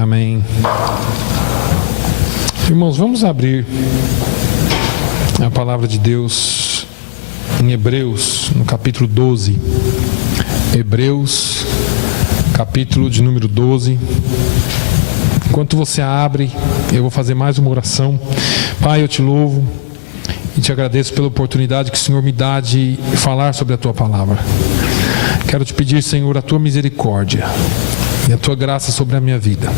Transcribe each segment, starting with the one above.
Amém. Irmãos, vamos abrir a palavra de Deus em Hebreus, no capítulo 12. Hebreus, capítulo de número 12. Enquanto você abre, eu vou fazer mais uma oração. Pai, eu te louvo e te agradeço pela oportunidade que o Senhor me dá de falar sobre a Tua palavra. Quero te pedir, Senhor, a Tua misericórdia e a Tua graça sobre a minha vida,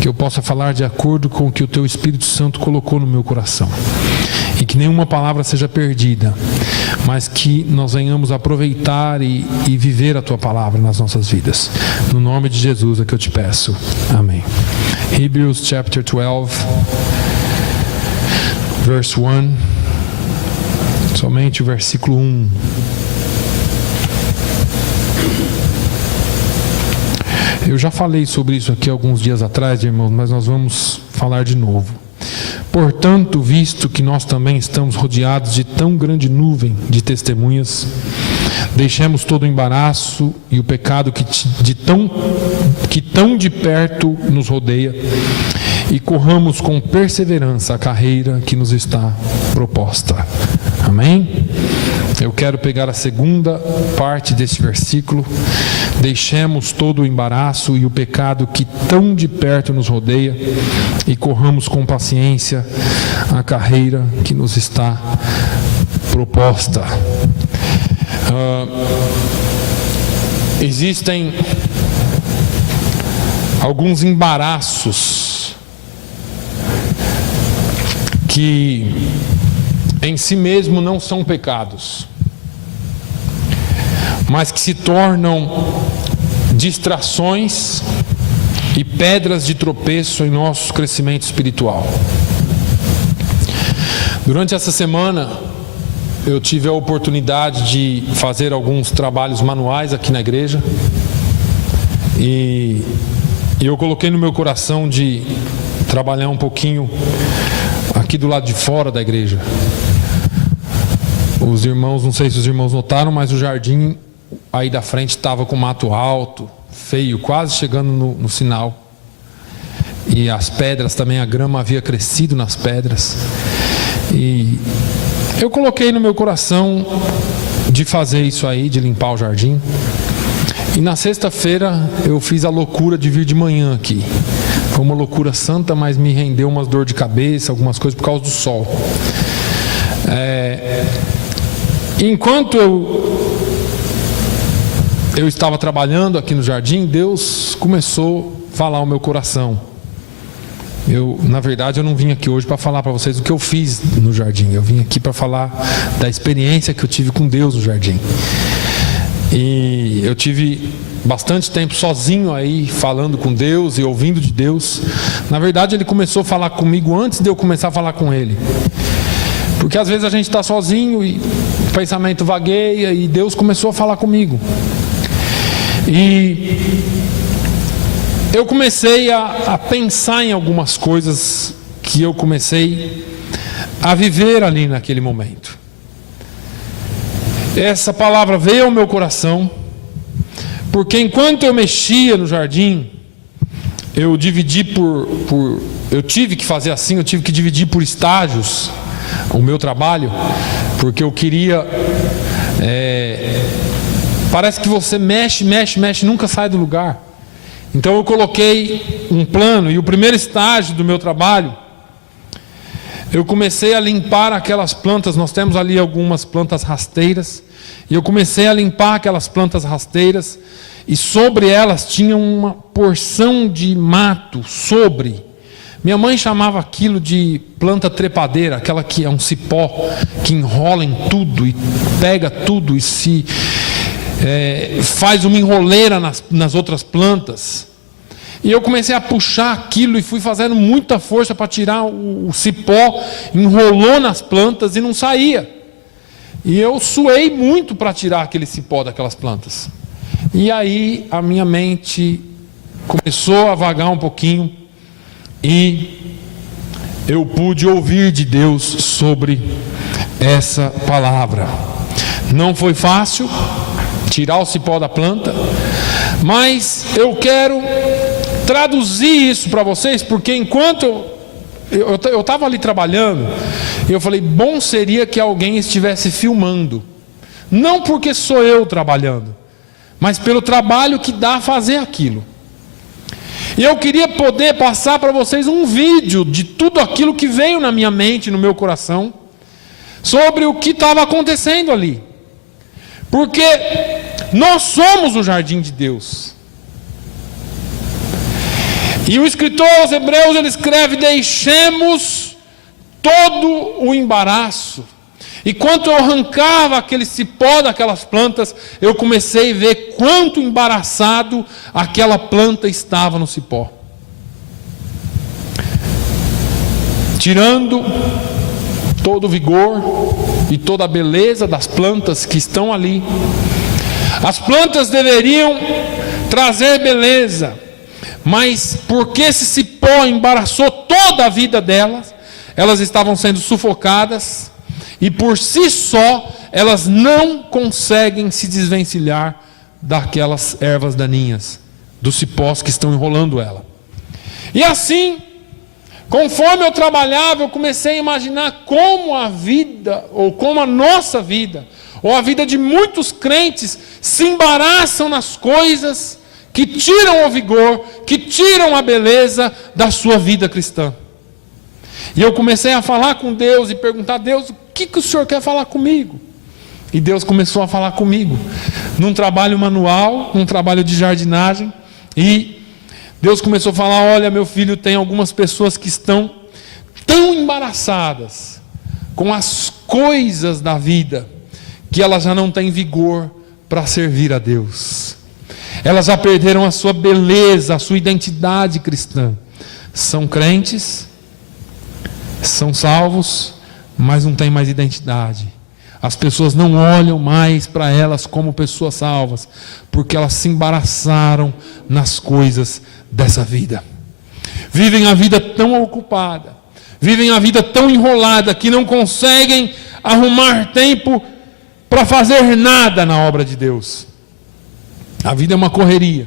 que eu possa falar de acordo com o que o Teu Espírito Santo colocou no meu coração, e que nenhuma palavra seja perdida, mas que nós venhamos aproveitar e viver a Tua palavra nas nossas vidas. No nome de Jesus é que eu te peço. Amém. Hebrews chapter 12, verse 1, somente o versículo 1. Eu já falei sobre isso aqui alguns dias atrás, irmãos, mas nós vamos falar de novo. Portanto, visto que nós também estamos rodeados de tão grande nuvem de testemunhas, deixemos todo o embaraço e o pecado que tão de perto nos rodeia, e corramos com perseverança a carreira que nos está proposta. Amém? Eu quero pegar a segunda parte deste versículo. Deixemos todo o embaraço e o pecado que tão de perto nos rodeia, e corramos com paciência a carreira que nos está proposta. Existem alguns embaraços que em si mesmo não são pecados, mas que se tornam distrações e pedras de tropeço em nosso crescimento espiritual. Durante essa semana, eu tive a oportunidade de fazer alguns trabalhos manuais aqui na igreja, e eu coloquei no meu coração de trabalhar um pouquinho aqui do lado de fora da igreja. Os irmãos, não sei se os irmãos notaram, mas o jardim aí da frente estava com mato alto, feio, quase chegando no sinal. E as pedras também, a grama havia crescido nas pedras. E eu coloquei no meu coração de fazer isso aí, de limpar o jardim. E na sexta-feira eu fiz a loucura de vir de manhã aqui. Foi uma loucura santa, mas me rendeu umas dor de cabeça, algumas coisas por causa do sol. Enquanto eu estava trabalhando aqui no jardim, Deus começou a falar ao meu coração. Na verdade, eu não vim aqui hoje para falar para vocês o que eu fiz no jardim. Eu vim aqui para falar da experiência que eu tive com Deus no jardim. E eu tive bastante tempo sozinho aí, falando com Deus e ouvindo de Deus. Na verdade, Ele começou a falar comigo antes de eu começar a falar com Ele. Porque às vezes a gente está sozinho e o pensamento vagueia, e Deus começou a falar comigo. E eu comecei a pensar em algumas coisas que eu comecei a viver ali naquele momento. Essa palavra veio ao meu coração, porque enquanto eu mexia no jardim, eu dividi eu tive que fazer assim, eu tive que dividir por estágios o meu trabalho, porque eu queria... parece que você mexe, nunca sai do lugar. Então eu coloquei um plano, e o primeiro estágio do meu trabalho, eu comecei a limpar aquelas plantas. Nós temos ali algumas plantas rasteiras, e eu comecei a limpar aquelas plantas rasteiras, e sobre elas tinha uma porção de mato sobre. Minha mãe chamava aquilo de planta trepadeira, aquela que é um cipó que enrola em tudo e pega tudo e se faz uma enroleira nas outras plantas. E eu comecei a puxar aquilo e fui fazendo muita força para tirar o cipó, enrolou nas plantas e não saía. E eu suei muito para tirar aquele cipó daquelas plantas. E aí a minha mente começou a vagar um pouquinho, e eu pude ouvir de Deus sobre essa palavra. Não foi fácil tirar o cipó da planta, mas eu quero traduzir isso para vocês, porque enquanto eu estava ali trabalhando, eu falei, bom seria que alguém estivesse filmando. Não porque sou eu trabalhando, mas pelo trabalho que dá a fazer aquilo. E eu queria poder passar para vocês um vídeo de tudo aquilo que veio na minha mente, no meu coração, sobre o que estava acontecendo ali. Porque nós somos o jardim de Deus. E o escritor aos Hebreus, ele escreve, deixemos todo o embaraço. E quando eu arrancava aquele cipó daquelas plantas, eu comecei a ver quanto embaraçado aquela planta estava no cipó. Tirando todo o vigor e toda a beleza das plantas que estão ali. As plantas deveriam trazer beleza, mas porque esse cipó embaraçou toda a vida delas, elas estavam sendo sufocadas, e por si só, elas não conseguem se desvencilhar daquelas ervas daninhas, dos cipós que estão enrolando ela. E assim, conforme eu trabalhava, eu comecei a imaginar como a vida, ou como a nossa vida, ou a vida de muitos crentes, se embaraçam nas coisas que tiram o vigor, que tiram a beleza da sua vida cristã. E eu comecei a falar com Deus e perguntar, Deus, o que o Senhor quer falar comigo? E Deus começou a falar comigo, num trabalho manual, num trabalho de jardinagem, e Deus começou a falar, olha meu filho, tem algumas pessoas que estão tão embaraçadas com as coisas da vida, que elas já não têm vigor para servir a Deus. Elas já perderam a sua beleza, a sua identidade cristã. São crentes, são salvos, mas não têm mais identidade. As pessoas não olham mais para elas como pessoas salvas, porque elas se embaraçaram nas coisas dessa vida. Vivem a vida tão ocupada, vivem a vida tão enrolada, que não conseguem arrumar tempo para fazer nada na obra de Deus. A vida é uma correria.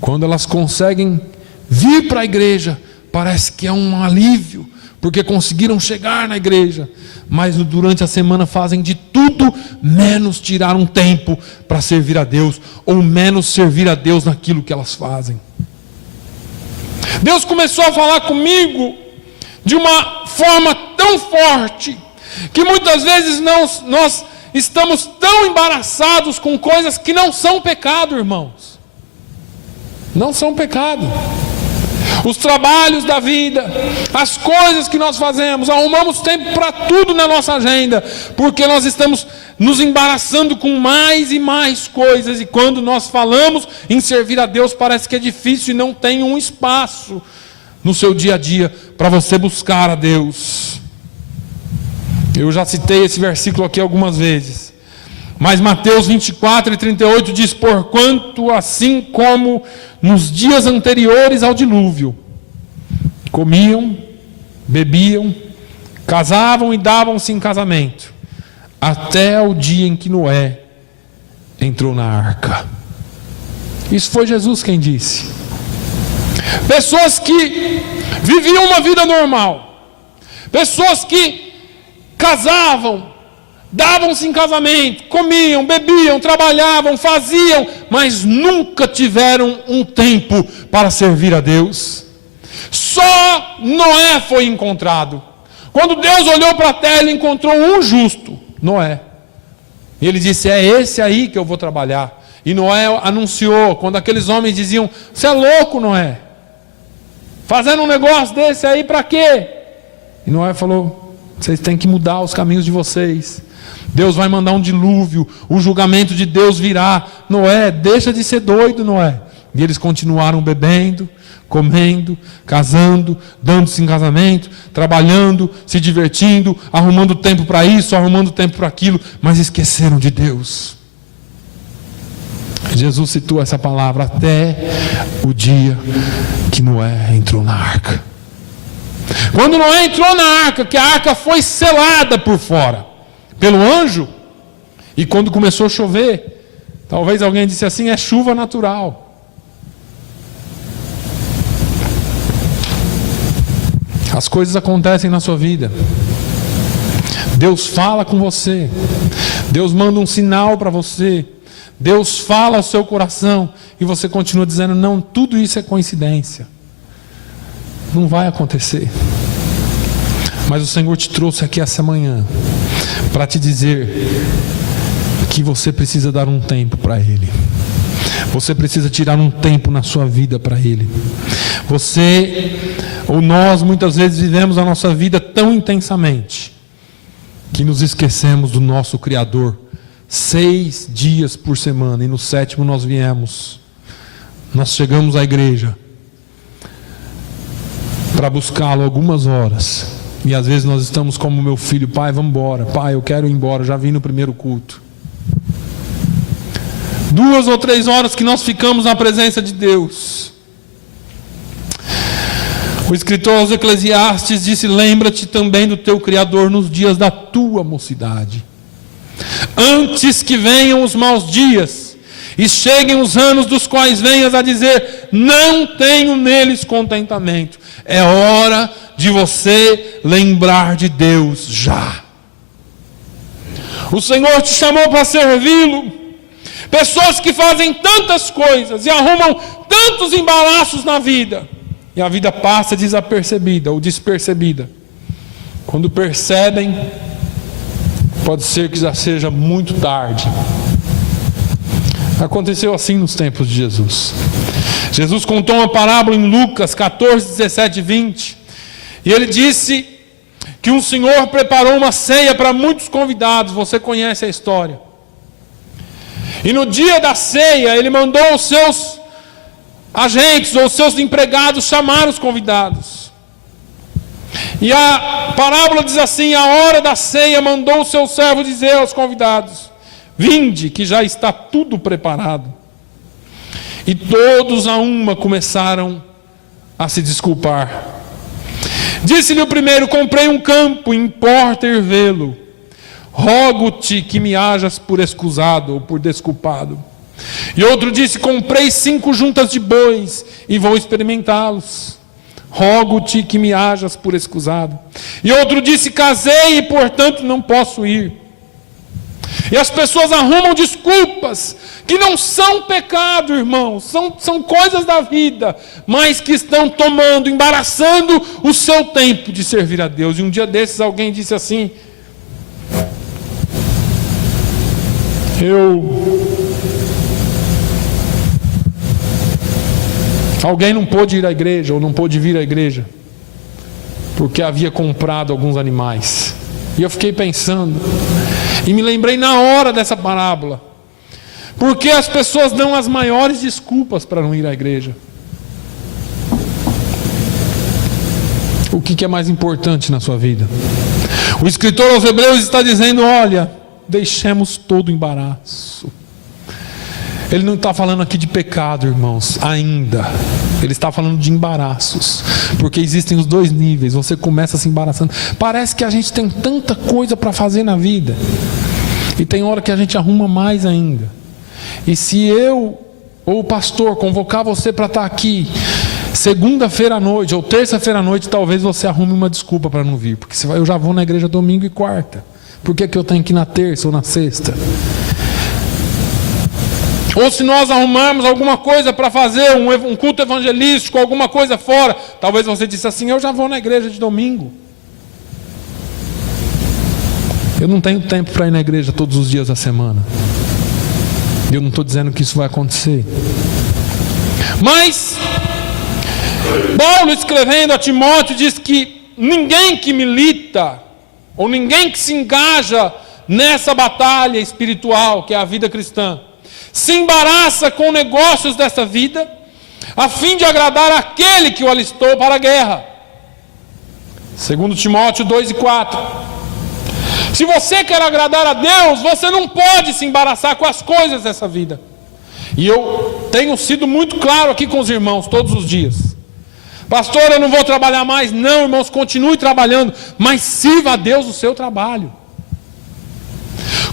Quando elas conseguem vir para a igreja, parece que é um alívio, porque conseguiram chegar na igreja, mas durante a semana fazem de tudo menos tirar um tempo para servir a Deus, ou menos servir a Deus naquilo que elas fazem. Deus começou a falar comigo de uma forma tão forte, que muitas vezes nós estamos tão embaraçados com coisas que não são pecado, irmãos. Não são pecado. Os trabalhos da vida, as coisas que nós fazemos, arrumamos tempo para tudo na nossa agenda, porque nós estamos nos embaraçando com mais e mais coisas, e quando nós falamos em servir a Deus, parece que é difícil e não tem um espaço no seu dia a dia para você buscar a Deus. Eu já citei esse versículo aqui algumas vezes, mas Mateus 24:38 diz, porquanto assim como nos dias anteriores ao dilúvio, comiam, bebiam, casavam e davam-se em casamento, até o dia em que Noé entrou na arca. Isso foi Jesus quem disse. Pessoas que viviam uma vida normal, pessoas que casavam, davam-se em casamento, comiam, bebiam, trabalhavam, faziam, mas nunca tiveram um tempo para servir a Deus. Só Noé foi encontrado. Quando Deus olhou para a terra, ele encontrou um justo, Noé. E ele disse, é esse aí que eu vou trabalhar. E Noé anunciou, quando aqueles homens diziam, você é louco, Noé? Fazendo um negócio desse aí para quê? E Noé falou, vocês têm que mudar os caminhos de vocês. Deus vai mandar um dilúvio, o julgamento de Deus virá. Noé, deixa de ser doido, Noé. E eles continuaram bebendo, comendo, casando, dando-se em casamento, trabalhando, se divertindo, arrumando tempo para isso, arrumando tempo para aquilo, mas esqueceram de Deus. Jesus citou essa palavra, até o dia que Noé entrou na arca. Quando Noé entrou na arca, que a arca foi selada por fora pelo anjo, e quando começou a chover, talvez alguém disse assim, é chuva natural. as coisas acontecem na sua vida. Deus fala com você. Deus manda um sinal para você. Deus fala ao seu coração. E você continua dizendo, não, tudo isso é coincidência. Não vai acontecer. Mas o Senhor te trouxe aqui essa manhã para te dizer que você precisa dar um tempo para Ele. Você precisa tirar um tempo na sua vida para Ele. Você, ou nós, muitas vezes vivemos a nossa vida tão intensamente que nos esquecemos do nosso Criador 6 dias por semana, e no 7º nós viemos. Nós chegamos à igreja para buscá-lo algumas horas, e às vezes nós estamos como meu filho, pai, vamos embora, pai, eu quero ir embora, já vim no primeiro culto. 2 ou 3 horas que nós ficamos na presença de Deus. O escritor aos Eclesiastes disse, lembra-te também do teu Criador nos dias da tua mocidade, antes que venham os maus dias e cheguem os anos dos quais venhas a dizer, não tenho neles contentamento. É hora de você lembrar de Deus já. O Senhor te chamou para servi-lo. Pessoas que fazem tantas coisas e arrumam tantos embaraços na vida, e a vida passa desapercebida ou despercebida. Quando percebem, pode ser que já seja muito tarde. Aconteceu assim nos tempos de Jesus. Jesus contou uma parábola em Lucas 14, 17 e 20. E ele disse que um senhor preparou uma ceia para muitos convidados. Você conhece a história. E no dia da ceia, ele mandou os seus agentes ou os seus empregados chamar os convidados. E a parábola diz assim, a hora da ceia mandou o seu servo dizer aos convidados, vinde, que já está tudo preparado. E todos a uma começaram a se desculpar. Disse-lhe o primeiro, comprei um campo, importa ir vê-lo. Rogo-te que me hajas por escusado ou por desculpado. E outro disse, comprei 5 juntas de bois e vou experimentá-los. Rogo-te que me hajas por escusado. E outro disse, casei e portanto não posso ir. E as pessoas arrumam desculpas que não são pecado, irmãos, são coisas da vida, mas que estão tomando, embaraçando o seu tempo de servir a Deus. E um dia desses alguém disse assim, alguém não pôde ir à igreja, ou não pôde vir à igreja, porque havia comprado alguns animais. E eu fiquei pensando, e me lembrei na hora dessa parábola, porque as pessoas dão as maiores desculpas para não ir à igreja. O que é mais importante na sua vida? O escritor aos Hebreus está dizendo, olha, deixemos todo o embaraço. Ele não está falando aqui de pecado, irmãos, ainda. Ele está falando de embaraços. Porque existem os 2 níveis. Você começa se embaraçando. Parece que a gente tem tanta coisa para fazer na vida. E tem hora que a gente arruma mais ainda. E se eu, ou o pastor, convocar você para estar aqui segunda-feira à noite, ou terça-feira à noite, talvez você arrume uma desculpa para não vir. Porque eu já vou na igreja domingo e quarta. Por que eu tenho que ir na terça ou na sexta? Ou se nós arrumarmos alguma coisa para fazer, um culto evangelístico, alguma coisa fora, talvez você disse assim, eu já vou na igreja de domingo. Eu não tenho tempo para ir na igreja todos os dias da semana. Eu não estou dizendo que isso vai acontecer. Mas, Paulo escrevendo a Timóteo diz que ninguém que milita, ou ninguém que se engaja nessa batalha espiritual, que é a vida cristã, se embaraça com negócios dessa vida, a fim de agradar aquele que o alistou para a guerra. 2 Timóteo 2 e 4. Se você quer agradar a Deus, você não pode se embaraçar com as coisas dessa vida. E eu tenho sido muito claro aqui com os irmãos, todos os dias. Pastor, eu não vou trabalhar mais. Não, irmãos, continue trabalhando, mas sirva a Deus o seu trabalho.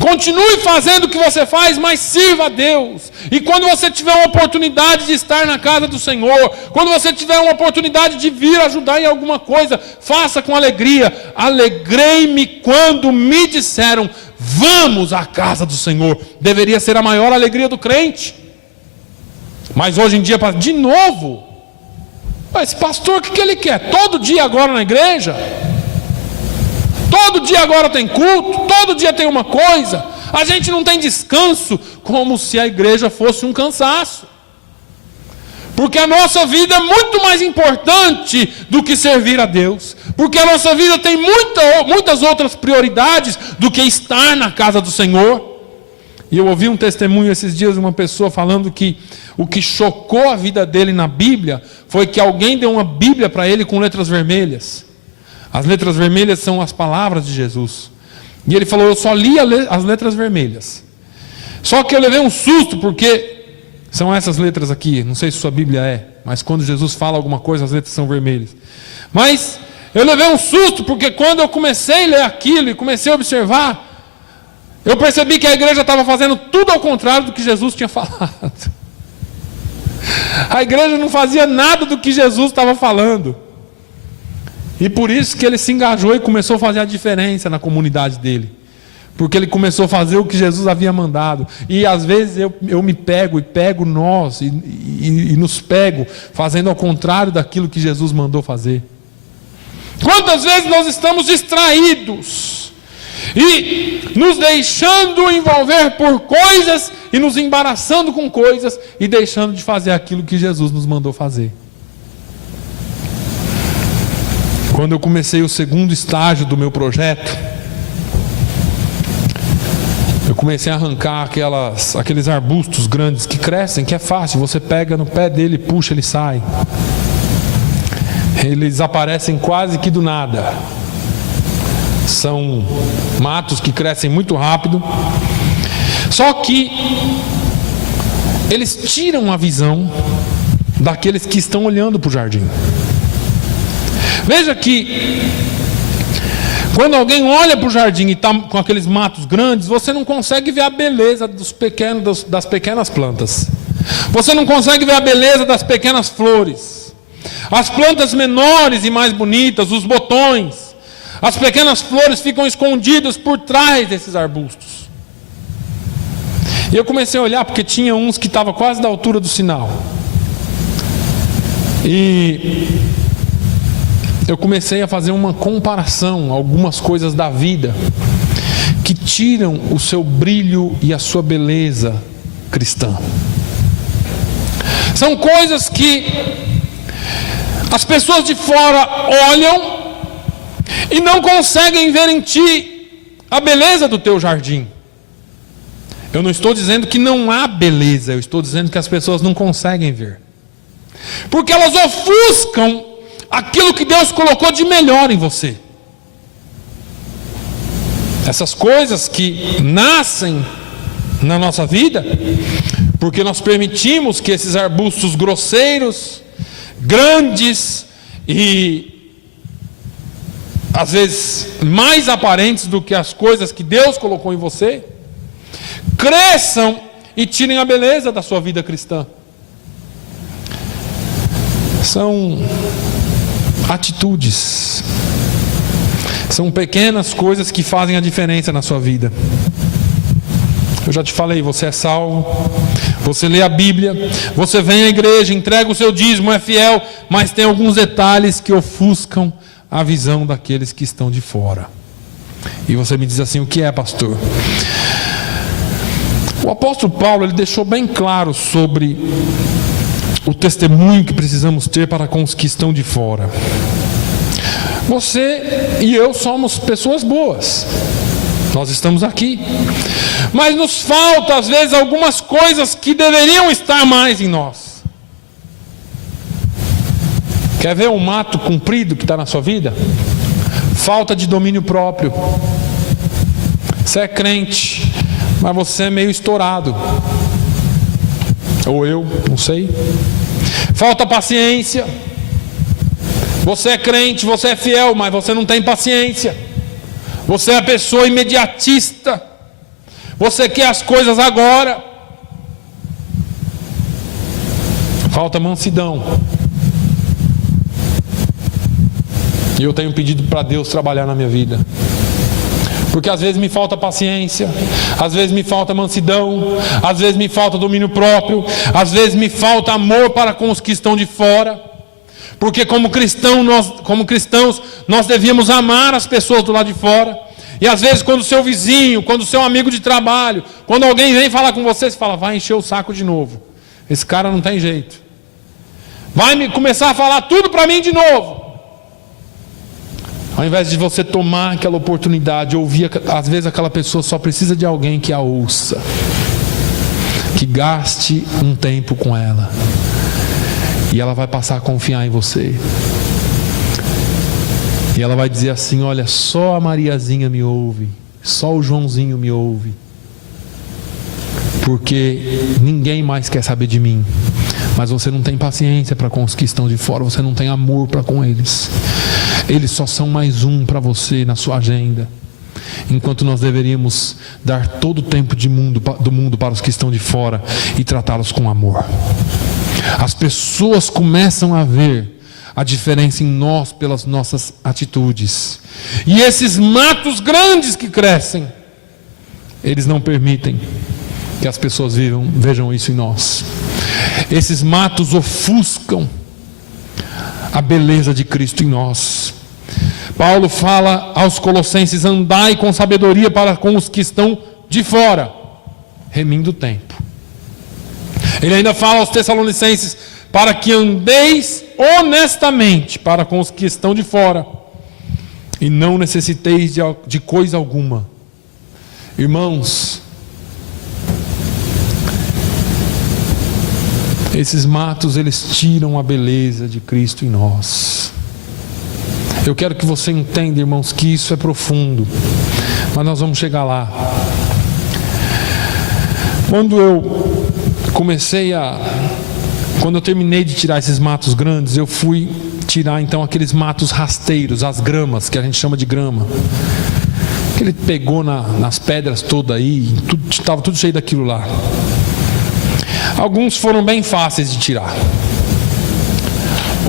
Continue fazendo o que você faz, mas sirva a Deus. E quando você tiver uma oportunidade de estar na casa do Senhor, quando você tiver uma oportunidade de vir ajudar em alguma coisa, faça com alegria. Alegrei-me quando me disseram: vamos à casa do Senhor. Deveria ser a maior alegria do crente. Mas hoje em dia, de novo, esse pastor, o que ele quer? Todo dia agora na igreja? Todo dia agora tem culto, todo dia tem uma coisa. A gente não tem descanso, como se a igreja fosse um cansaço. Porque a nossa vida é muito mais importante do que servir a Deus. Porque a nossa vida tem muitas outras prioridades do que estar na casa do Senhor. E eu ouvi um testemunho esses dias de uma pessoa falando que o que chocou a vida dele na Bíblia foi que alguém deu uma Bíblia para ele com letras vermelhas. As letras vermelhas são as palavras de Jesus. E ele falou: eu só li as letras vermelhas. Só que eu levei um susto, porque são essas letras aqui. Não sei se sua Bíblia é, mas quando Jesus fala alguma coisa, as letras são vermelhas. Mas eu levei um susto, porque quando eu comecei a ler aquilo e comecei a observar, eu percebi que a igreja estava fazendo tudo ao contrário do que Jesus tinha falado. A igreja não fazia nada do que Jesus estava falando. E por isso que ele se engajou e começou a fazer a diferença na comunidade dele. Porque ele começou a fazer o que Jesus havia mandado. E às vezes eu me pego e pego nós e nos pego fazendo ao contrário daquilo que Jesus mandou fazer. Quantas vezes nós estamos distraídos e nos deixando envolver por coisas e nos embaraçando com coisas e deixando de fazer aquilo que Jesus nos mandou fazer. Quando eu comecei o segundo estágio do meu projeto, eu comecei a arrancar aqueles arbustos grandes que crescem, que é fácil, você pega no pé dele, puxa, ele sai. Eles aparecem quase que do nada. São matos que crescem muito rápido. Só que eles tiram a visão daqueles que estão olhando para o jardim. Veja que quando alguém olha para o jardim e está com aqueles matos grandes, você não consegue ver a beleza das pequenas plantas. Você não consegue ver a beleza das pequenas flores. As plantas menores e mais bonitas, os botões, as pequenas flores ficam escondidas por trás desses arbustos. E eu comecei a olhar, porque tinha uns que estavam quase da altura do sinal. E eu comecei a fazer uma comparação, algumas coisas da vida que tiram o seu brilho e a sua beleza cristã. São coisas que as pessoas de fora olham e não conseguem ver em ti a beleza do teu jardim. Eu não estou dizendo que não há beleza, eu estou dizendo que as pessoas não conseguem ver. Porque elas ofuscam aquilo que Deus colocou de melhor em você. Essas coisas que nascem na nossa vida, porque nós permitimos que esses arbustos grosseiros, grandes e às vezes mais aparentes do que as coisas que Deus colocou em você, cresçam e tirem a beleza da sua vida cristã. São atitudes, são pequenas coisas que fazem a diferença na sua vida. Eu já te falei, você é salvo, você lê a Bíblia, você vem à igreja, entrega o seu dízimo, é fiel, mas tem alguns detalhes que ofuscam a visão daqueles que estão de fora. E você me diz assim: o que é, pastor? O apóstolo Paulo, ele deixou bem claro sobre o testemunho que precisamos ter para com os que estão de fora. Você e eu somos pessoas boas, nós estamos aqui, mas nos falta às vezes algumas coisas que deveriam estar mais em nós. Quer ver um mato comprido que está na sua vida? Falta de domínio próprio. Você é crente, mas você é meio estourado. Ou eu, não sei. Falta paciência. Você é crente, você é fiel, mas você não tem paciência. Você é a pessoa imediatista. Você quer as coisas agora. Falta mansidão. E eu tenho pedido para Deus trabalhar na minha vida. Porque às vezes me falta paciência, às vezes me falta mansidão, às vezes me falta domínio próprio, às vezes me falta amor para com os que estão de fora. Porque como cristãos, nós devíamos amar as pessoas do lado de fora. E às vezes quando o seu vizinho, quando o seu amigo de trabalho, quando alguém vem falar com você, você fala, vai encher o saco de novo. Esse cara não tem jeito. Vai começar a falar tudo para mim de novo. Ao invés de você tomar aquela oportunidade, ouvir, às vezes aquela pessoa só precisa de alguém que a ouça, que gaste um tempo com ela, e ela vai passar a confiar em você, e ela vai dizer assim, olha, só a Mariazinha me ouve, só o Joãozinho me ouve, porque ninguém mais quer saber de mim. Mas você não tem paciência para com os que estão de fora, você não tem amor para com eles. Eles só são mais um para você na sua agenda. Enquanto nós deveríamos dar todo o tempo do mundo para os que estão de fora e tratá-los com amor. As pessoas começam a ver a diferença em nós pelas nossas atitudes. E esses matos grandes que crescem, eles não permitem que as pessoas vejam isso em nós. Esses matos ofuscam a beleza de Cristo em nós. Paulo fala aos Colossenses, andai com sabedoria para com os que estão de fora, remindo o tempo. Ele ainda fala aos Tessalonicenses, para que andeis honestamente para com os que estão de fora, e não necessiteis de coisa alguma. Irmãos, esses matos, eles tiram a beleza de Cristo em nós. Eu quero que você entenda, irmãos, que isso é profundo, mas nós vamos chegar lá. Quando eu terminei de tirar esses matos grandes, eu fui tirar então aqueles matos rasteiros, as gramas, que a gente chama de grama, que ele pegou nas pedras todas aí, estava tudo cheio daquilo lá. Alguns foram bem fáceis de tirar,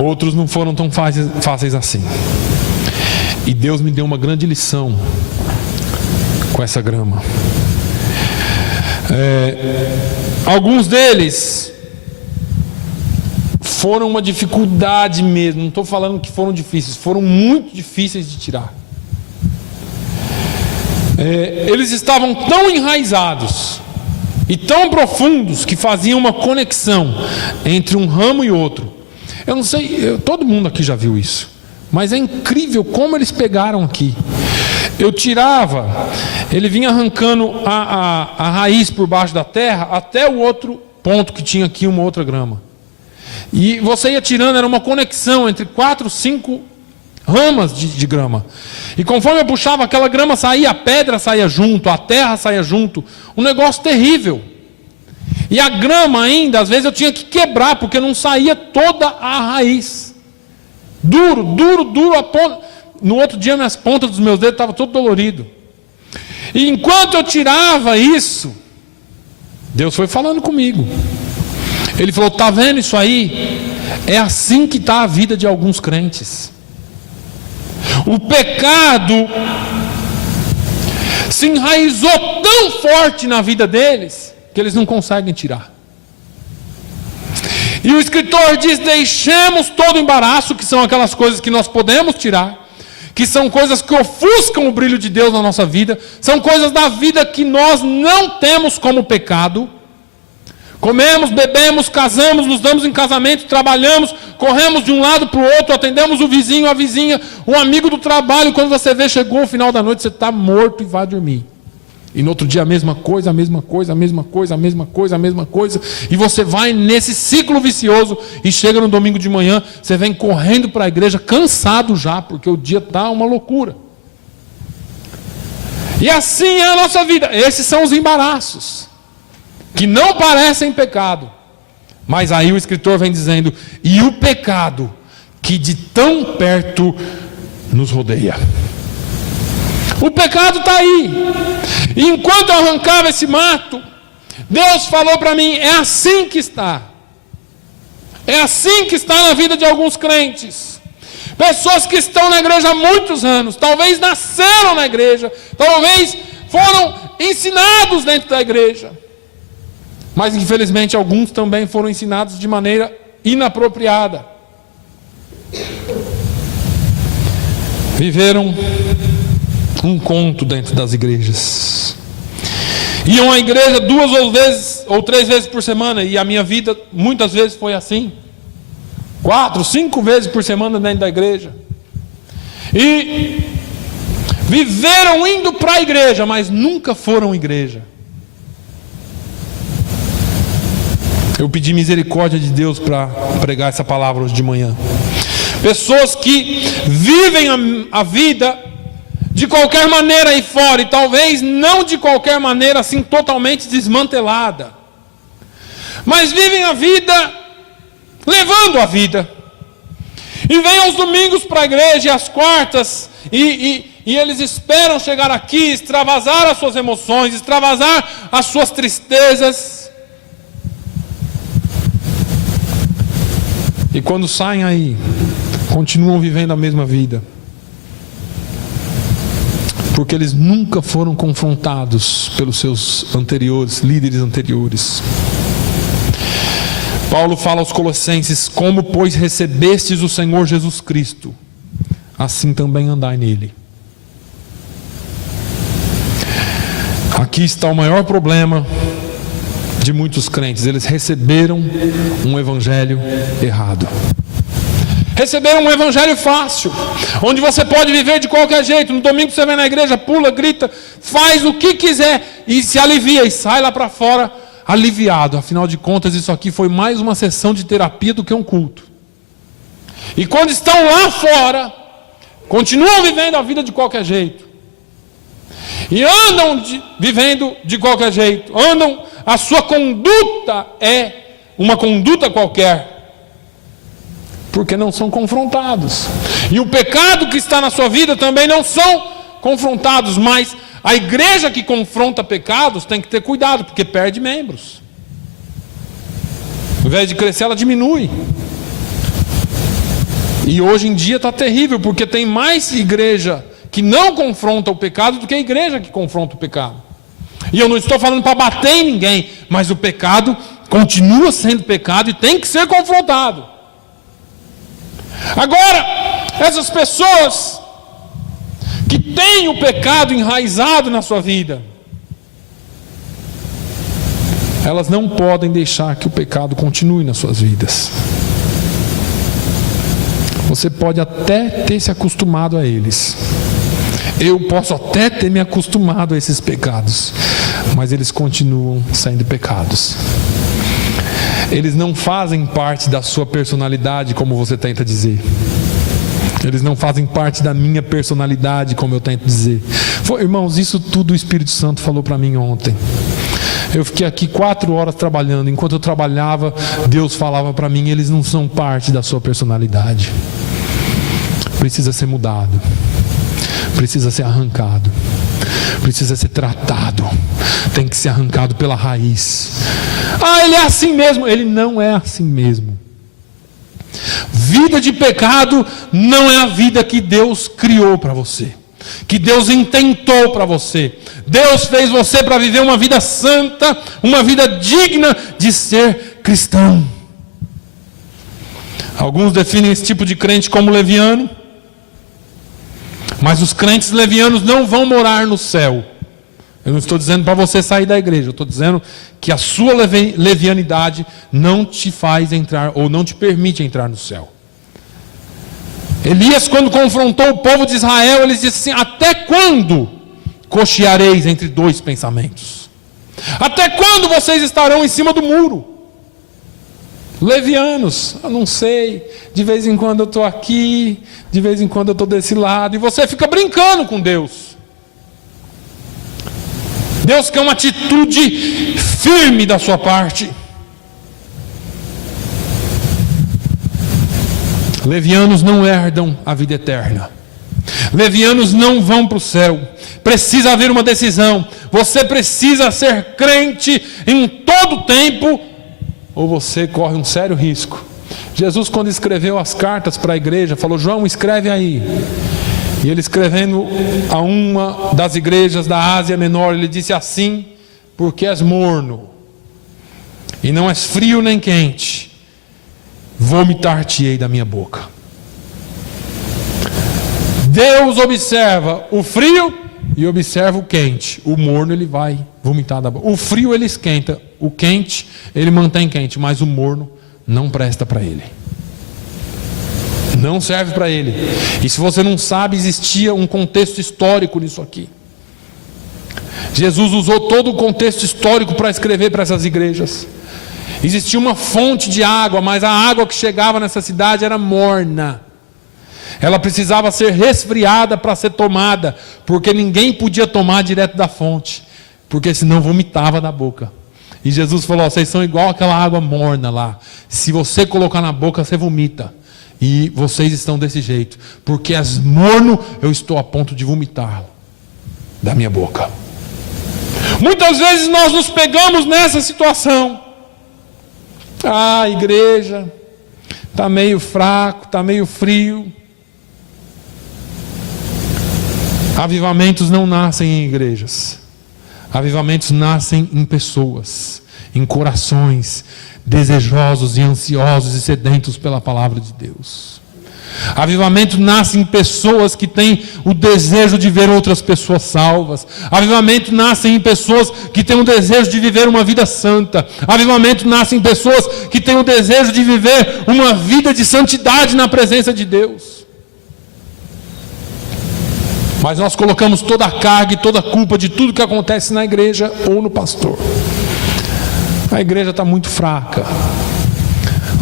outros não foram tão fáceis assim. E Deus me deu uma grande lição com essa grama. Alguns deles foram uma dificuldade mesmo. Não estou falando que foram difíceis, foram muito difíceis de tirar. Eles estavam tão enraizados e tão profundos que faziam uma conexão entre um ramo e outro. Eu não sei, todo mundo aqui já viu isso, mas é incrível como eles pegaram aqui. Eu tirava, ele vinha arrancando a raiz por baixo da terra até o outro ponto que tinha aqui uma outra grama. E você ia tirando, era uma conexão entre 4, 5 ramas de grama. E conforme eu puxava, aquela grama saía, a pedra saía junto, a terra saía junto. Um negócio terrível. E a grama ainda, às vezes eu tinha que quebrar, porque não saía toda a raiz. Duro. No outro dia, minhas pontas dos meus dedos estavam todo dolorido. E enquanto eu tirava isso, Deus foi falando comigo. Ele falou, está vendo isso aí? É assim que está a vida de alguns crentes. O pecado se enraizou tão forte na vida deles, que eles não conseguem tirar. E o escritor diz, deixemos todo embaraço, que são aquelas coisas que nós podemos tirar, que são coisas que ofuscam o brilho de Deus na nossa vida, são coisas da vida que nós não temos como pecado. Comemos, bebemos, casamos, nos damos em casamento, trabalhamos, corremos de um lado para o outro, atendemos o vizinho, a vizinha, um amigo do trabalho. Quando você vê, chegou o final da noite, você está morto e vai dormir. E no outro dia a mesma coisa, a mesma coisa, a mesma coisa, a mesma coisa, a mesma coisa. E você vai nesse ciclo vicioso e chega no domingo de manhã, você vem correndo para a igreja cansado já, porque o dia está uma loucura. E assim é a nossa vida. Esses são os embaraços, que não parecem pecado, mas aí o escritor vem dizendo, e o pecado que de tão perto nos rodeia. O pecado está aí. E enquanto eu arrancava esse mato, Deus falou para mim: é assim que está. É assim que está na vida de alguns crentes. Pessoas que estão na igreja há muitos anos, talvez nasceram na igreja, talvez foram ensinados dentro da igreja. Mas infelizmente alguns também foram ensinados de maneira inapropriada. Viveram um conto dentro das igrejas. Iam à igreja 2 ou 3 vezes por semana, e a minha vida muitas vezes foi assim. 4, 5 vezes por semana dentro da igreja. E viveram indo para a igreja, mas nunca foram igreja. Eu pedi misericórdia de Deus para pregar essa palavra hoje de manhã. Pessoas que vivem a vida de qualquer maneira aí fora, e talvez não de qualquer maneira assim totalmente desmantelada, mas vivem a vida levando a vida, e vêm aos domingos para a igreja, e às quartas, e eles esperam chegar aqui, extravasar as suas emoções, extravasar as suas tristezas, e quando saem aí, continuam vivendo a mesma vida, porque eles nunca foram confrontados pelos seus líderes anteriores. Paulo fala aos Colossenses: como pois recebestes o Senhor Jesus Cristo, assim também andai nele. Aqui está o maior problema de muitos crentes: eles receberam um evangelho errado. Receberam um evangelho fácil, onde você pode viver de qualquer jeito. No domingo você vem na igreja, pula, grita, faz o que quiser e se alivia e sai lá para fora aliviado. Afinal de contas, isso aqui foi mais uma sessão de terapia do que um culto. E quando estão lá fora, continuam vivendo a vida de qualquer jeito. E andam vivendo de qualquer jeito. A sua conduta é uma conduta qualquer, porque não são confrontados. E o pecado que está na sua vida também não são confrontados. Mas a igreja que confronta pecados tem que ter cuidado, porque perde membros. Ao invés de crescer, ela diminui. E hoje em dia está terrível, porque tem mais igreja que não confronta o pecado do que a igreja que confronta o pecado. E eu não estou falando para bater em ninguém, mas o pecado continua sendo pecado e tem que ser confrontado. Agora, essas pessoas que têm o pecado enraizado na sua vida, elas não podem deixar que o pecado continue nas suas vidas. Você pode até ter se acostumado a eles. Eu posso até ter me acostumado a esses pecados, mas eles continuam sendo pecados. Eles não fazem parte da sua personalidade, como você tenta dizer. Eles não fazem parte da minha personalidade, como eu tento dizer. Irmãos, isso tudo o Espírito Santo falou para mim ontem. Eu fiquei aqui 4 horas trabalhando. Enquanto eu trabalhava, Deus falava para mim: eles não são parte da sua personalidade. Precisa ser mudado. Precisa ser arrancado. Precisa ser tratado. Tem que ser arrancado pela raiz. Ele é assim mesmo. Ele não é assim mesmo. Vida de pecado não é a vida que Deus criou para você, que Deus intentou para você. Deus fez você para viver uma vida santa, uma vida digna de ser cristão. Alguns definem esse tipo de crente como leviano, mas os crentes levianos não vão morar no céu. Eu não estou dizendo para você sair da igreja, eu estou dizendo que a sua levianidade não te faz entrar, ou não te permite entrar no céu. Elias, quando confrontou o povo de Israel, ele disse assim: até quando cocheareis entre 2 pensamentos? Até quando vocês estarão em cima do muro? Levianos, eu não sei, de vez em quando eu estou aqui, de vez em quando eu estou desse lado, e você fica brincando com Deus. Deus quer uma atitude firme da sua parte. Levianos não herdam a vida eterna. Levianos não vão para o céu. Precisa haver uma decisão. Você precisa ser crente em todo tempo, ou você corre um sério risco. Jesus, quando escreveu as cartas para a igreja, falou: João, escreve aí. E ele, escrevendo a uma das igrejas da Ásia Menor, ele disse assim: porque és morno e não és frio nem quente, vomitar-te-ei da minha boca. Deus observa o frio e observa o quente. O morno ele vai vomitar da boca. O frio ele esquenta, o quente ele mantém quente, mas o morno não presta para ele. Não serve para ele. E se você não sabe, existia um contexto histórico nisso aqui. Jesus usou todo o contexto histórico para escrever para essas igrejas. Existia uma fonte de água, mas a água que chegava nessa cidade era morna. Ela precisava ser resfriada para ser tomada, porque ninguém podia tomar direto da fonte, porque senão vomitava da boca. E Jesus falou: vocês são igual aquela água morna lá. Se você colocar na boca, você vomita. E vocês estão desse jeito, porque és morno, eu estou a ponto de vomitá-lo da minha boca. Muitas vezes nós nos pegamos nessa situação. A igreja está meio fraco, está meio frio. Avivamentos não nascem em igrejas. Avivamentos nascem em pessoas, em corações desejosos e ansiosos e sedentos pela palavra de Deus. Avivamento nasce em pessoas que têm o desejo de ver outras pessoas salvas. Avivamento nasce em pessoas que têm o desejo de viver uma vida santa. Avivamento nasce em pessoas que têm o desejo de viver uma vida de santidade na presença de Deus. Mas nós colocamos toda a carga e toda a culpa de tudo que acontece na igreja ou no pastor. A igreja está muito fraca.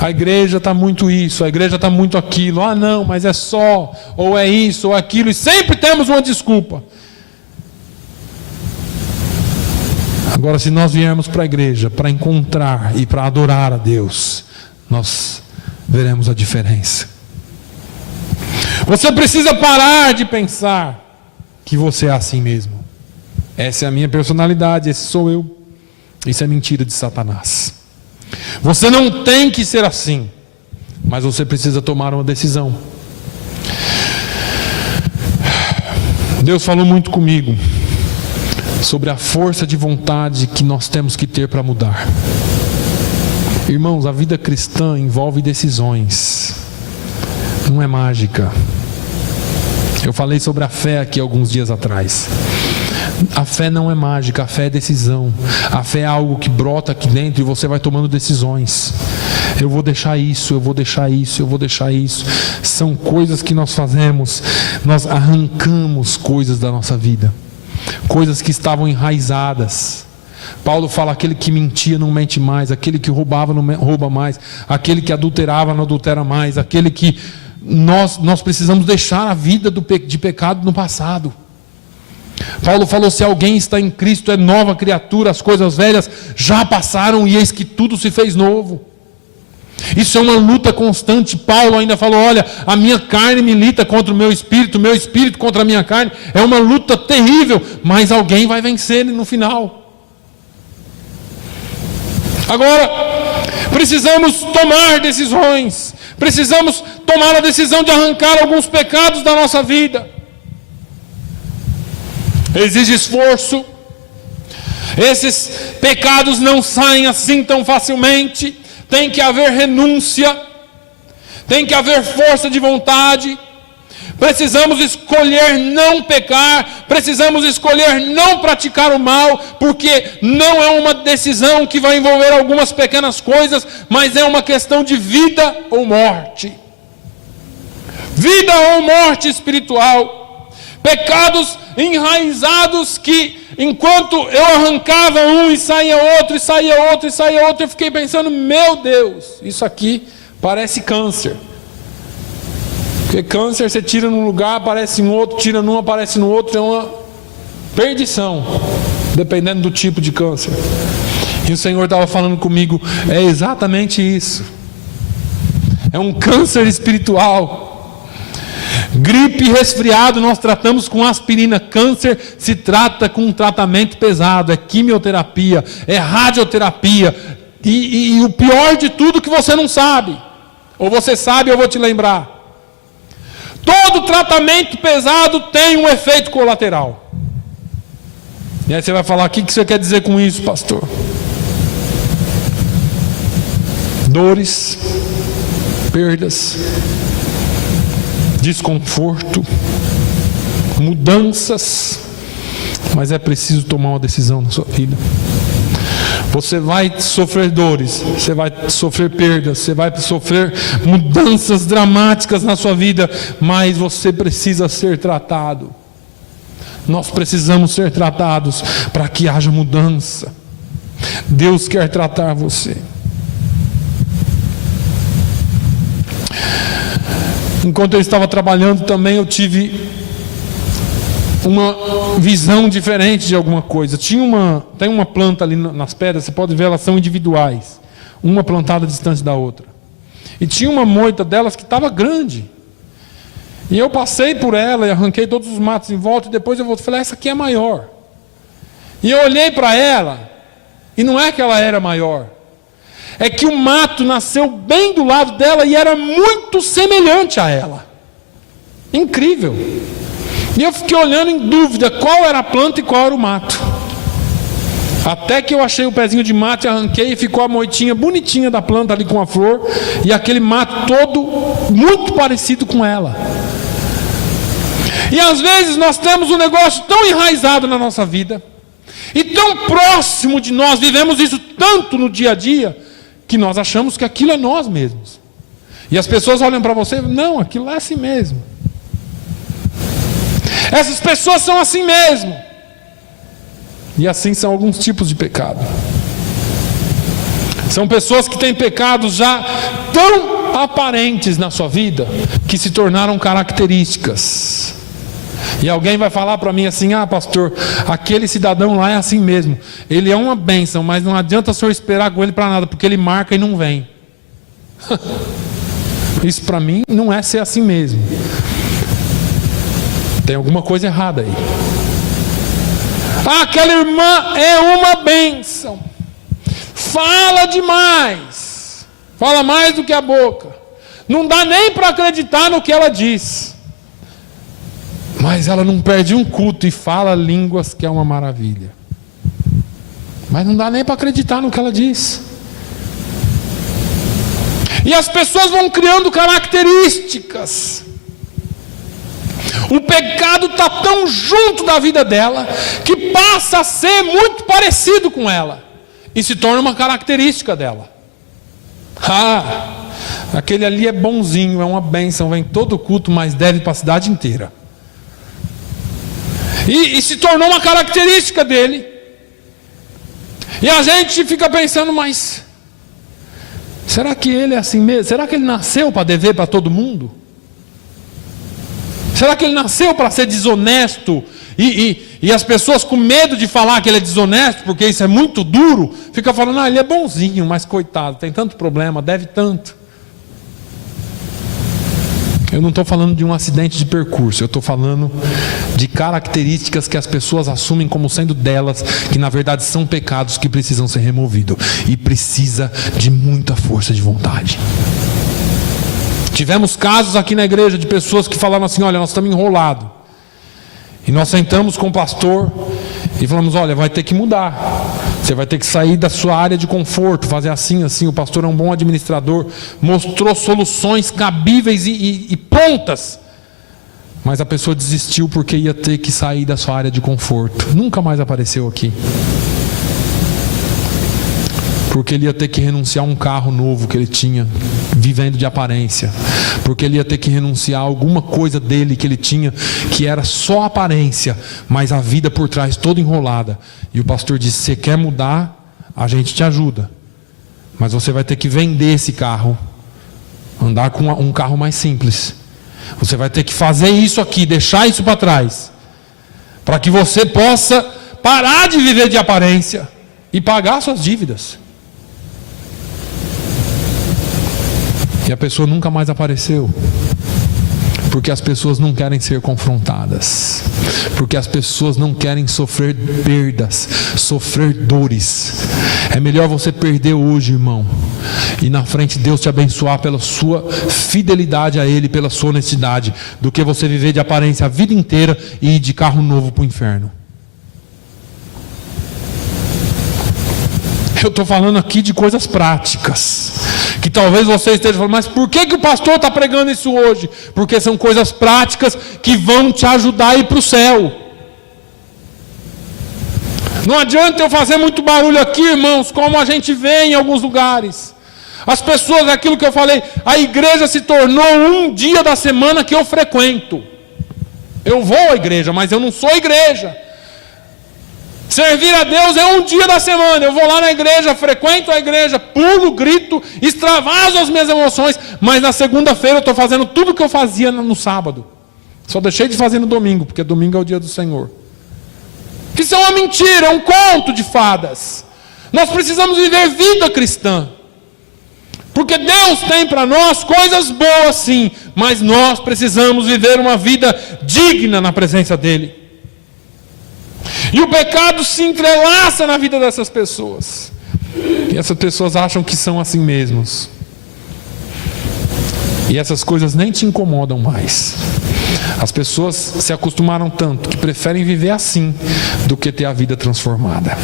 A igreja está muito isso, a igreja está muito aquilo. Ah, não, mas é só, ou é isso, ou aquilo. E sempre temos uma desculpa. Agora, se nós viermos para a igreja para encontrar e para adorar a Deus, nós veremos a diferença. Você precisa parar de pensar que você é assim mesmo. Essa é a minha personalidade, esse sou eu. Isso é mentira de Satanás. Você não tem que ser assim, mas você precisa tomar uma decisão. Deus falou muito comigo sobre a força de vontade que nós temos que ter para mudar. Irmãos, a vida cristã envolve decisões, não é mágica. Eu falei sobre a fé aqui alguns dias atrás. A fé não é mágica, a fé é decisão. A fé é algo que brota aqui dentro e você vai tomando decisões. Eu vou deixar isso, eu vou deixar isso, eu vou deixar isso. São coisas que nós fazemos. Nós arrancamos coisas da nossa vida, coisas que estavam enraizadas. Paulo fala: aquele que mentia não mente mais, aquele que roubava não rouba mais, aquele que adulterava não adultera mais, aquele que... Nós precisamos deixar a vida de pecado no passado. Paulo falou: se alguém está em Cristo, é nova criatura, as coisas velhas já passaram e eis que tudo se fez novo. Isso é uma luta constante. Paulo ainda falou: olha, a minha carne milita contra o meu espírito contra a minha carne. É uma luta terrível, mas alguém vai vencer no final. Agora, precisamos tomar decisões. Precisamos tomar a decisão de arrancar alguns pecados da nossa vida. Exige esforço. Esses pecados não saem assim tão facilmente. Tem que haver renúncia. Tem que haver força de vontade. Precisamos escolher não pecar. Precisamos escolher não praticar o mal. Porque não é uma decisão que vai envolver algumas pequenas coisas, mas é uma questão de vida ou morte. Vida ou morte espiritual. Pecados enraizados que, enquanto eu arrancava um e saía outro, e saía outro, e saía outro, eu fiquei pensando: meu Deus, isso aqui parece câncer. Porque câncer você tira num lugar, aparece em outro, tira num, aparece no outro, é uma perdição, dependendo do tipo de câncer. E o Senhor estava falando comigo: é exatamente isso. É um câncer espiritual. Gripe e resfriado nós tratamos com aspirina. Câncer se trata com um tratamento pesado. É quimioterapia, é radioterapia. E o pior de tudo que você não sabe. Ou você sabe, eu vou te lembrar. Todo tratamento pesado tem um efeito colateral. E aí você vai falar, o que você quer dizer com isso, pastor? Dores, perdas, desconforto, mudanças, mas é preciso tomar uma decisão na sua vida. Você vai sofrer dores, você vai sofrer perdas, você vai sofrer mudanças dramáticas na sua vida, mas você precisa ser tratado. Nós precisamos ser tratados para que haja mudança. Deus quer tratar você. Enquanto eu estava trabalhando também, eu tive uma visão diferente de alguma coisa. Tem uma planta ali nas pedras, você pode ver, elas são individuais, uma plantada distante da outra. E tinha uma moita delas que estava grande. E eu passei por ela e arranquei todos os matos em volta, e depois eu falei, essa aqui é maior. E eu olhei para ela, e não é que ela era maior, é que o mato nasceu bem do lado dela e era muito semelhante a ela. Incrível. E eu fiquei olhando em dúvida qual era a planta e qual era o mato. Até que eu achei o pezinho de mato e arranquei, e ficou a moitinha bonitinha da planta ali com a flor, e aquele mato todo muito parecido com ela. E às vezes nós temos um negócio tão enraizado na nossa vida, e tão próximo de nós, vivemos isso tanto no dia a dia, que nós achamos que aquilo é nós mesmos. E as pessoas olham para você, não, aquilo é assim mesmo. Essas pessoas são assim mesmo. E assim são alguns tipos de pecado. São pessoas que têm pecados já tão aparentes na sua vida, que se tornaram características. E alguém vai falar para mim assim, pastor, aquele cidadão lá é assim mesmo. Ele é uma bênção, mas não adianta o senhor esperar com ele para nada, porque ele marca e não vem. Isso para mim não é ser assim mesmo. Tem alguma coisa errada aí. Aquela irmã é uma bênção. Fala demais. Fala mais do que a boca. Não dá nem para acreditar no que ela diz. Mas ela não perde um culto e fala línguas que é uma maravilha. Mas não dá nem para acreditar no que ela diz. E as pessoas vão criando características. O pecado está tão junto da vida dela, que passa a ser muito parecido com ela. E se torna uma característica dela. Aquele ali é bonzinho, é uma bênção, vem todo culto, mas deve para a cidade inteira. E se tornou uma característica dele. E a gente fica pensando, mas será que ele é assim mesmo? Será que ele nasceu para dever para todo mundo? Será que ele nasceu para ser desonesto? E as pessoas com medo de falar que ele é desonesto, porque isso é muito duro, fica falando, ele é bonzinho, mas coitado, tem tanto problema, deve tanto. Eu não estou falando de um acidente de percurso, eu estou falando de características que as pessoas assumem como sendo delas, que na verdade são pecados que precisam ser removidos. E precisa de muita força de vontade. Tivemos casos aqui na igreja de pessoas que falaram assim, olha, nós estamos enrolados. E nós sentamos com o pastor e falamos, olha, vai ter que mudar. Você vai ter que sair da sua área de conforto, fazer assim, assim. O pastor é um bom administrador, mostrou soluções cabíveis e prontas. Mas a pessoa desistiu porque ia ter que sair da sua área de conforto. Nunca mais apareceu aqui. Porque ele ia ter que renunciar a um carro novo que ele tinha, vivendo de aparência. Porque ele ia ter que renunciar a alguma coisa dele que ele tinha, que era só aparência, mas a vida por trás toda enrolada. E o pastor disse, você quer mudar? A gente te ajuda. Mas você vai ter que vender esse carro, andar com um carro mais simples. Você vai ter que fazer isso aqui, deixar isso para trás, para que você possa parar de viver de aparência e pagar suas dívidas. E a pessoa nunca mais apareceu. Porque as pessoas não querem ser confrontadas, porque as pessoas não querem sofrer perdas, sofrer dores. É melhor você perder hoje, irmão, e na frente Deus te abençoar pela sua fidelidade a Ele, pela sua honestidade, do que você viver de aparência a vida inteira e ir de carro novo para o inferno. Eu estou falando aqui de coisas práticas, que talvez você esteja falando, mas por que o pastor está pregando isso hoje? Porque são coisas práticas que vão te ajudar a ir para o céu. Não adianta eu fazer muito barulho aqui, irmãos, como a gente vê em alguns lugares. As pessoas, aquilo que eu falei, a igreja se tornou um dia da semana que eu frequento. Eu vou à igreja, mas eu não sou igreja. Servir a Deus é um dia da semana. Eu vou lá na igreja, frequento a igreja, pulo, grito, extravaso as minhas emoções, mas na segunda-feira eu estou fazendo tudo o que eu fazia no sábado. Só deixei de fazer no domingo, porque domingo é o dia do Senhor. Isso é uma mentira, é um conto de fadas. Nós precisamos viver vida cristã, porque Deus tem para nós coisas boas sim, mas nós precisamos viver uma vida digna na presença dEle. E o pecado se entrelaça na vida dessas pessoas. E essas pessoas acham que são assim mesmos. E essas coisas nem te incomodam mais. As pessoas se acostumaram tanto que preferem viver assim do que ter a vida transformada.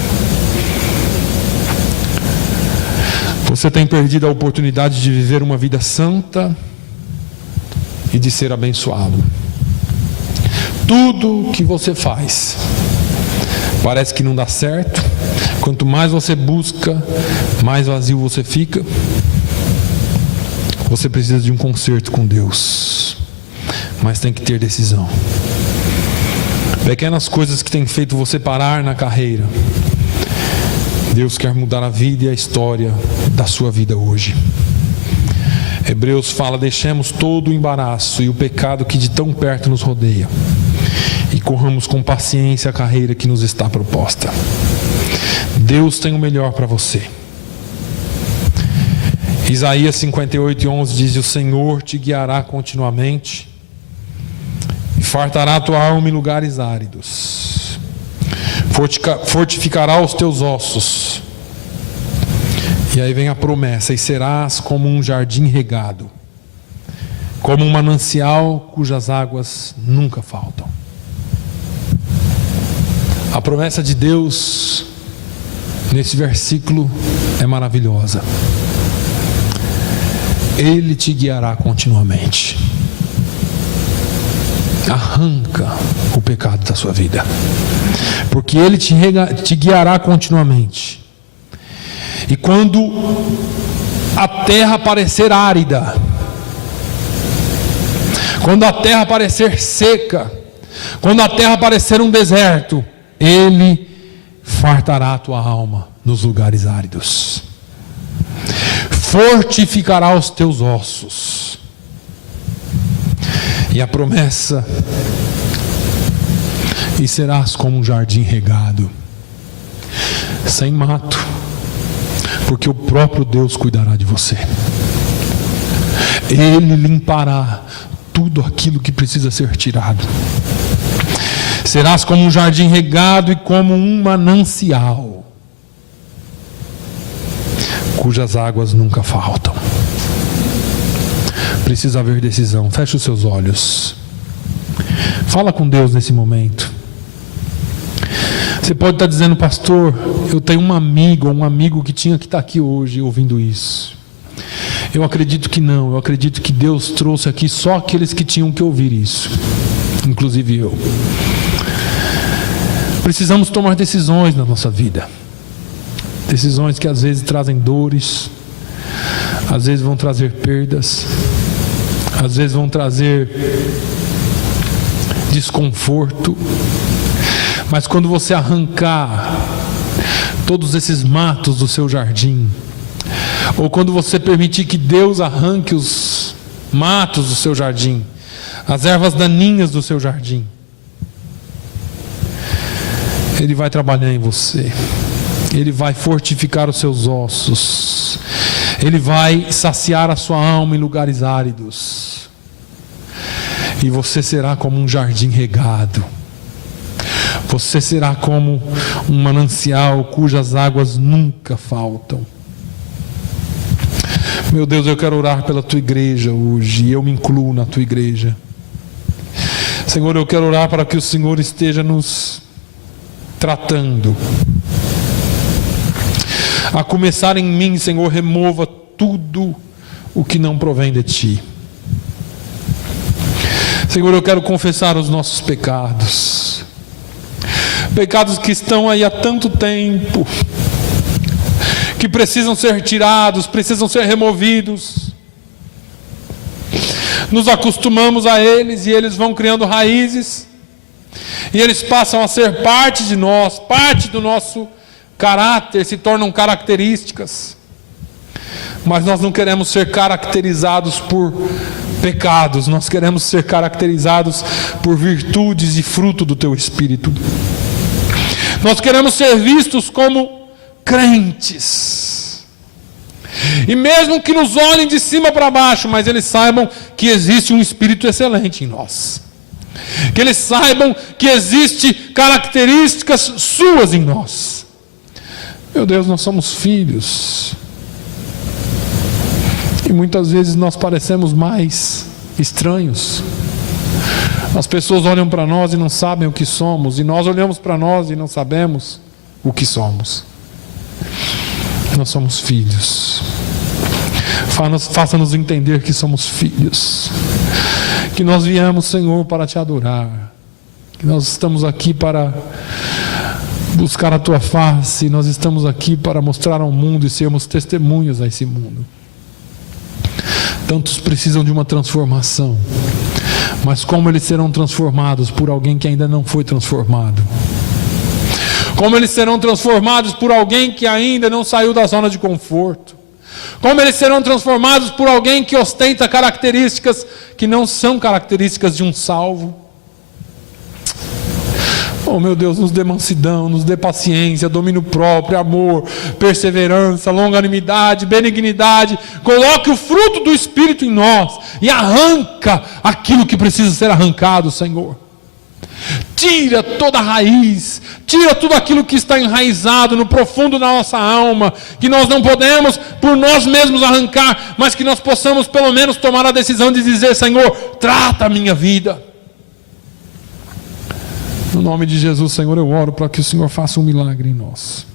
Você tem perdido a oportunidade de viver uma vida santa e de ser abençoado. Tudo que você faz parece que não dá certo. Quanto mais você busca, mais vazio você fica. Você precisa de um conserto com Deus, mas tem que ter decisão. Pequenas coisas que têm feito você parar na carreira, Deus quer mudar a vida e a história da sua vida hoje. Hebreus fala: deixemos todo o embaraço e o pecado que de tão perto nos rodeia, e corramos com paciência a carreira que nos está proposta. Deus tem o melhor para você. Isaías 58:11 diz: o Senhor te guiará continuamente e fartará a tua alma em lugares áridos, fortificará os teus ossos. E aí vem a promessa: e serás como um jardim regado, como um manancial cujas águas nunca faltam. A promessa de Deus nesse versículo é maravilhosa. Ele te guiará continuamente. Arranca o pecado da sua vida, porque Ele te guiará continuamente. E quando a terra parecer árida, quando a terra parecer seca, quando a terra parecer um deserto, Ele fartará a tua alma nos lugares áridos, fortificará os teus ossos. E a promessa: e serás como um jardim regado, sem mato, porque o próprio Deus cuidará de você. Ele limpará tudo aquilo que precisa ser tirado. Serás como um jardim regado e como um manancial cujas águas nunca faltam. Precisa haver decisão. Feche os seus olhos. Fala com Deus nesse momento. Você pode estar dizendo: pastor, eu tenho um amigo que tinha que estar aqui hoje ouvindo isso. Eu acredito que não. Eu acredito que Deus trouxe aqui só aqueles que tinham que ouvir isso, inclusive eu. Precisamos tomar decisões na nossa vida. Decisões que às vezes trazem dores, às vezes vão trazer perdas, às vezes vão trazer desconforto. Mas quando você arrancar todos esses matos do seu jardim, ou quando você permitir que Deus arranque os matos do seu jardim, as ervas daninhas do seu jardim, Ele vai trabalhar em você. Ele vai fortificar os seus ossos. Ele vai saciar a sua alma em lugares áridos. E você será como um jardim regado. Você será como um manancial cujas águas nunca faltam. Meu Deus, eu quero orar pela tua igreja hoje, e eu me incluo na tua igreja. Senhor, eu quero orar para que o Senhor esteja nos tratando. A começar em mim, Senhor, remova tudo o que não provém de ti. Senhor, eu quero confessar os nossos pecados. Pecados que estão aí há tanto tempo, que precisam ser tirados, precisam ser removidos. Nos acostumamos a eles e eles vão criando raízes, e eles passam a ser parte de nós, parte do nosso caráter, se tornam características. Mas nós não queremos ser caracterizados por pecados, nós queremos ser caracterizados por virtudes e fruto do teu Espírito. Nós queremos ser vistos como crentes. E mesmo que nos olhem de cima para baixo, mas eles saibam que existe um Espírito excelente em nós. Que eles saibam que existem características suas em nós. Meu Deus, nós somos filhos. E muitas vezes nós parecemos mais estranhos. As pessoas olham para nós e não sabem o que somos, e nós olhamos para nós e não sabemos o que somos. Nós somos filhos. Faça-nos entender que somos filhos, que nós viemos, Senhor, para te adorar, que nós estamos aqui para buscar a tua face, nós estamos aqui para mostrar ao mundo e sermos testemunhas a esse mundo. Tantos precisam de uma transformação, mas como eles serão transformados por alguém que ainda não foi transformado? Como eles serão transformados por alguém que ainda não saiu da zona de conforto? Como eles serão transformados por alguém que ostenta características que não são características de um salvo? Oh meu Deus, nos dê mansidão, nos dê paciência, domínio próprio, amor, perseverança, longanimidade, benignidade. Coloque o fruto do Espírito em nós e arranca aquilo que precisa ser arrancado, Senhor. Tira toda a raiz, tira tudo aquilo que está enraizado no profundo da nossa alma, que nós não podemos por nós mesmos arrancar, mas que nós possamos pelo menos tomar a decisão de dizer: Senhor, trata a minha vida. No nome de Jesus, Senhor, eu oro para que o Senhor faça um milagre em nós,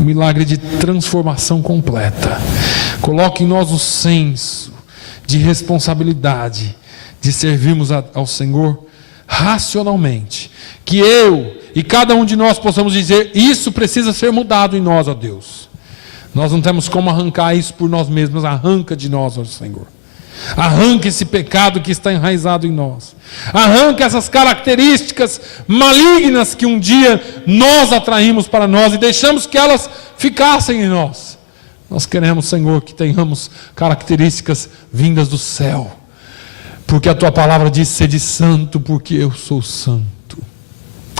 um milagre de transformação completa. Coloque em nós o senso de responsabilidade de servirmos ao Senhor racionalmente, que eu e cada um de nós possamos dizer: isso precisa ser mudado em nós, ó Deus. Nós não temos como arrancar isso por nós mesmos. Arranca de nós, ó Senhor. Arranca esse pecado que está enraizado em nós. Arranca essas características malignas que um dia nós atraímos para nós e deixamos que elas ficassem em nós. Nós queremos, Senhor, que tenhamos características vindas do céu, porque a tua palavra diz: sede santo, porque eu sou santo.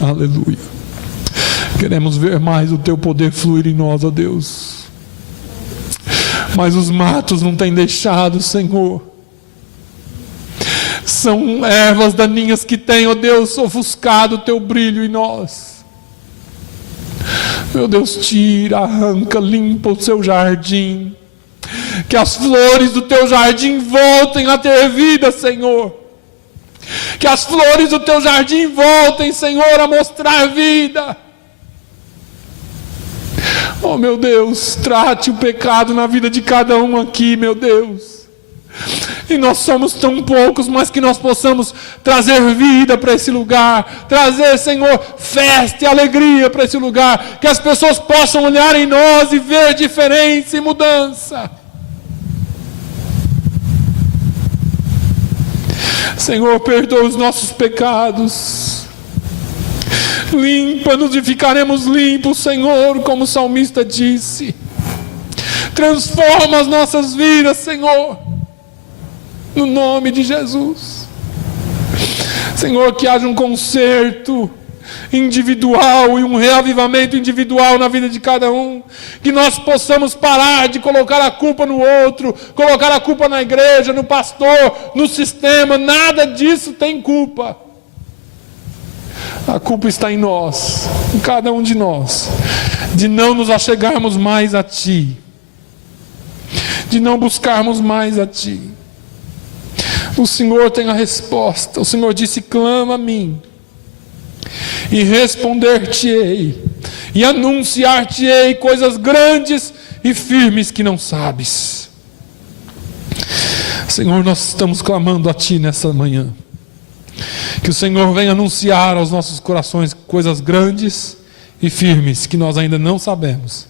Aleluia. Queremos ver mais o teu poder fluir em nós, ó Deus. Mas os matos não têm deixado, Senhor. São ervas daninhas que têm, ó Deus, ofuscado o teu brilho em nós. Meu Deus, tira, arranca, limpa o seu jardim. Que as flores do teu jardim voltem a ter vida, Senhor. Que as flores do teu jardim voltem, Senhor, a mostrar vida. Oh meu Deus, trate o pecado na vida de cada um aqui, meu Deus. E nós somos tão poucos, mas que nós possamos trazer vida para esse lugar, trazer, Senhor, festa e alegria para esse lugar, que as pessoas possam olhar em nós e ver diferença e mudança. Senhor, perdoa os nossos pecados. Limpa-nos e ficaremos limpos, Senhor, como o salmista disse. Transforma as nossas vidas, Senhor, no nome de Jesus. Senhor, que haja um conserto individual e um reavivamento individual na vida de cada um. Que nós possamos parar de colocar a culpa no outro, colocar a culpa na igreja, no pastor, no sistema. Nada disso tem culpa. A culpa está em nós, em cada um de nós, de não nos achegarmos mais a Ti, de não buscarmos mais a Ti. O Senhor tem a resposta. O Senhor disse: clama a mim, e responder-te-ei, e anunciar-te-ei coisas grandes e firmes que não sabes. Senhor, nós estamos clamando a Ti nessa manhã. Que o Senhor venha anunciar aos nossos corações coisas grandes e firmes que nós ainda não sabemos,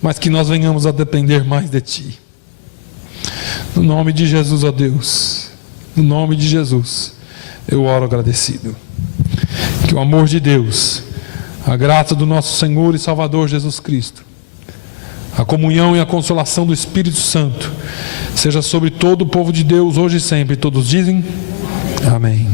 mas que nós venhamos a depender mais de Ti. No nome de Jesus, ó Deus, no nome de Jesus, eu oro agradecido. Que o amor de Deus, a graça do nosso Senhor e Salvador Jesus Cristo, a comunhão e a consolação do Espírito Santo, seja sobre todo o povo de Deus, hoje e sempre. Todos dizem amém.